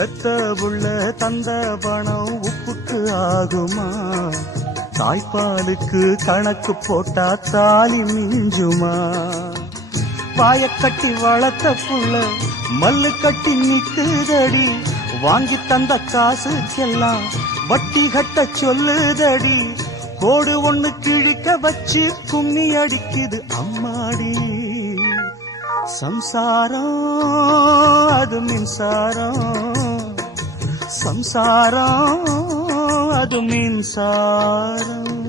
பெத்த புள்ள தந்த பணம் உப்புக்கு ஆகுமா? தாய்ப்பாலுக்கு கணக்கு போட்டா தாலி மிஞ்சுமா? வாயக்கட்டி வளர்த்த புள்ள மல்லு கட்டி நிக்குதடி, வாங்கி தந்த காசுக்கெல்லாம் வட்டி கட்ட சொல்லுதடி. கோடு ஒண்ணு கிழிக்க வச்சு கும்மி அடிக்குது அம்மாடி. சம்சாரம் அது மின்சாரம், சம்சாரம் அது மின்சாரம்.